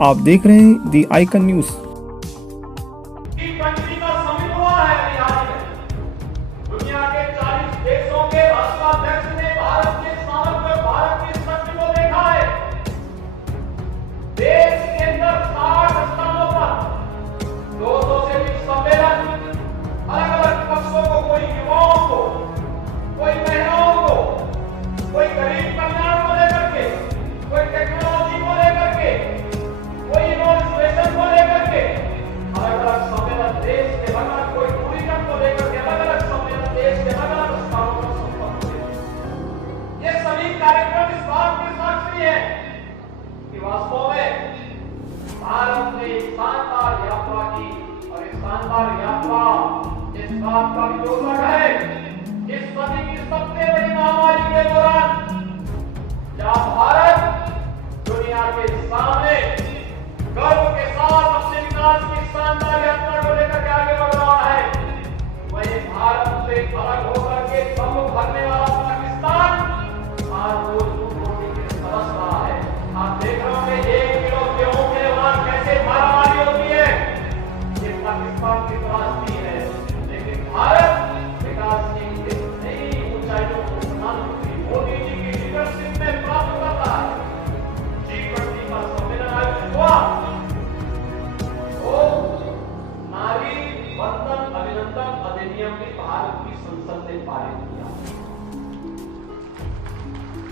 आप देख रहे हैं दी आइकन न्यूज। कंट्री का समिट हुआ है हाल में। दुनिया के 40 देशों के राष्ट्राध्यक्ष ने भारत के सामर्थ्य, भारत की शक्ति को देखा है। देश के अंदर 60 स्थानों पर 200 से भी सम्मेलन, अलग अलग पक्षों को, कोई युवाओं को, कोई महिलाओं को, कोई गरीब कल्याण को लेकर के, कोई टेक्नोलॉजी को लेकर के, कोई इनोवेशन को लेकर के, अलग अलग सम्मेलन देश के अलग, कोई टूरिज्म को लेकर के अलग अलग सम्मेलन देश के अलग अलग स्थानों पर संपन्न हुए। ये सभी कार्यक्रम इस बात के साक्षी है कि वास्तव में भारत ने शानदार यात्रा की, और इस शानदार यात्रा इस बात का भी द्योतक है इस सदी की सबसे बड़ी महामारी के दौरान जहां भारत दुनिया के सामने गर्व के साथ अपने विकास की शानदार यात्रा को लेकर के आगे बढ़ रहा है, वही भारत से अलग होकर के दम भरने वाला पाकिस्तान आज रोज रोटी के तरस रहा है। आप देख रहे होंगे 1 किलो गेहूं के बाद कैसे मारामारी होती है। ये पाकिस्तान की त्रासदी है, लेकिन भारत विकास की नई ऊंचाइयों को प्रधानमंत्री मोदी जी की लीडरशिप में प्राप्त करता है। G20 का सम्मेलन आयोजित हुआ तो नारी वंदन अभिनंदन अधिनियम भी भारत की संसद ने पारित किया।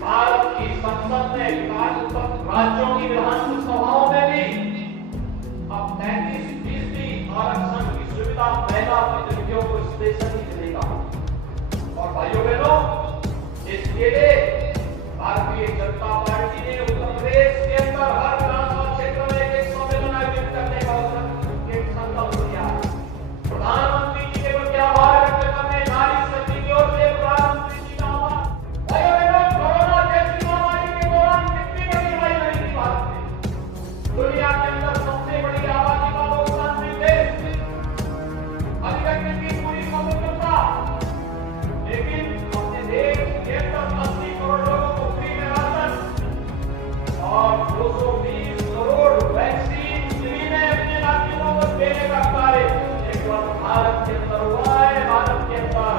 भारत की संसद ने राज्यों की विधानसभा सभाओं में भी अब 33% आरक्षण की सुविधा महिला प्रतिनिधियों को स्पेशली मिलेगा। और भाइयों बहनों, इसके लिए भारतीय जनता पार्टी ने उत्तर प्रदेश के अंदर हर विधानसभा क्षेत्र में एक सम्मेलन आयोजित करने का संकल्प लिया है। प्रधानमंत्री जी के प्रति आभार व्यक्त करने, नारी शक्ति की ओर से प्रधानमंत्री जी का आभार। भाइयों बहनों, कोरोना जैसी महामारी के दौरान कितनी बड़ी लड़ाई लड़ी थी भारत ने। दुनिया के अंदर सबसे बड़ी आबादी का लोकतांत्रिक देश, अधिक की पूरी स्वतंत्रता, लेकिन अपने देश के अंदर 80 करोड़ लोगों को फ्री में राशन और 220 करोड़ वैक्सीन फ्री में अपने नागरिकों को देने का कार्य एक बार भारत के अंदर हुआ है। भारत के अंदर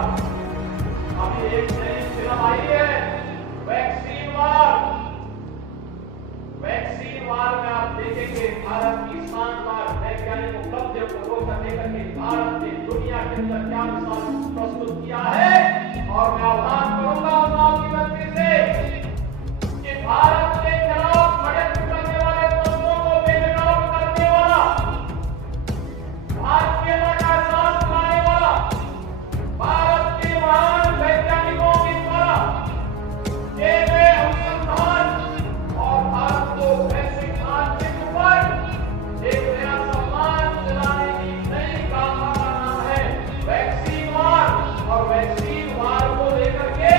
अभी एक नई फिल्म आई है वैक्सीन वार। वैक्सीन वार में आप देखेंगे भारत की शानदार वैज्ञानिक उपलब्धियों को रोकर लेकर के भारत ने दुनिया के अंदर क्या मिसाल प्रस्तुत किया है। और मैं आह्वान करूंगा उन्नाव की धरती से कि भारत के खिलाफ षड्यंत्र करने वाले तत्वों को बेनकाब करने वाला, भारतीयता का एहसास दिलाने वाला, भारत के महान वैज्ञानिकों के द्वारा किए गए अनुसंधान और भारत को वैश्विक मानचित्र पर एक नया सम्मान दिलाने की नई गाथा का नाम है वैक्सीन वार। और वैक्सीन वार को लेकर के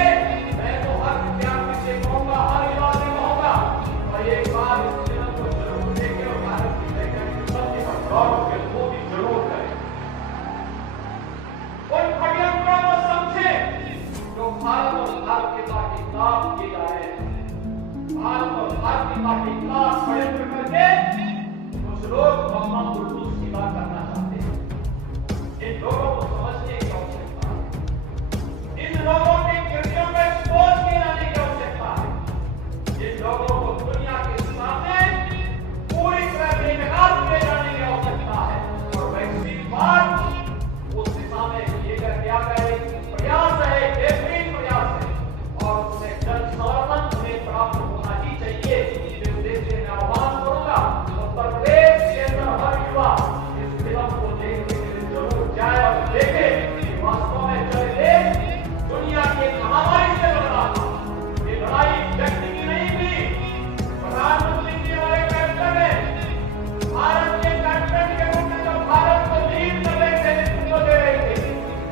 मैं तो हर विद्यार्थी से कहूंगा, हर युवा से कहूंगा, और एक बार इस फिल्म को जरूर देखें और भारत की वैज्ञानिक शक्ति पर गौर के मोदी जरूर करें। उन षड्यंत्रों को समझें जो भारत और भारतीयता के खिलाफ किए जा रहे हैं। भारत और भारतीयता के खिलाफ षड्यंत्र करके कुछ लोग अपना उल्लू सीधा करना चाहते हैं। इन लोगों को समझने की आवश्यकता है, इन लोगों के कृत्यों में एक्सपोज किए जाने की आवश्यकता है, इन लोगों को दुनिया के सामने पूरी तरह बेनकाब किए जाने की आवश्यकता है। और वैक्सीन वार उस दिशा में किए गए क्या कहे प्रयास है, बेहतरीन प्रयास है, और उसमें जन समर्थन उन्हें प्राप्त होना ही चाहिए। इस उद्देश्य में आह्वान करूंगा उत्तर प्रदेश के अंदर हर युवा इस फिल्म को देखने के लिए जरूर जाए और देखे कि वास्तव में चले देश दुनिया की एक महामारी से लड़ रहा था। ये लड़ाई व्यक्ति की नहीं थी। प्रधानमंत्री जी हमारे कैप्टन है, भारत के कैप्टन के रूप में जब भारत को लीड कर रहे थे, नेतृत्व दे रहे थे,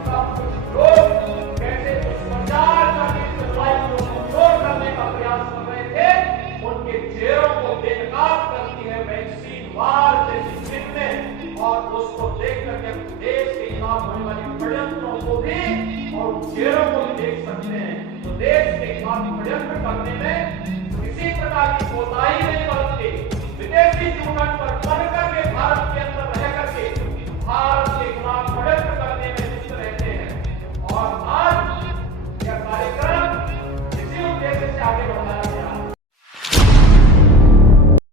तब कुछ लोग कैसे दुष्प्रचार करके इस लड़ाई को कमजोर करने का प्रयास कर रहे थे। उनके चेहरों को बेनकाब करती है वैक्सीन वार जैसी फिल्में, और उसको देख करके देश के खिलाफ होने वाली षड्यंत्रों को भी और चेहरों को भी देख सकते हैं। तो देश के खिलाफ षड्यंत्र करने में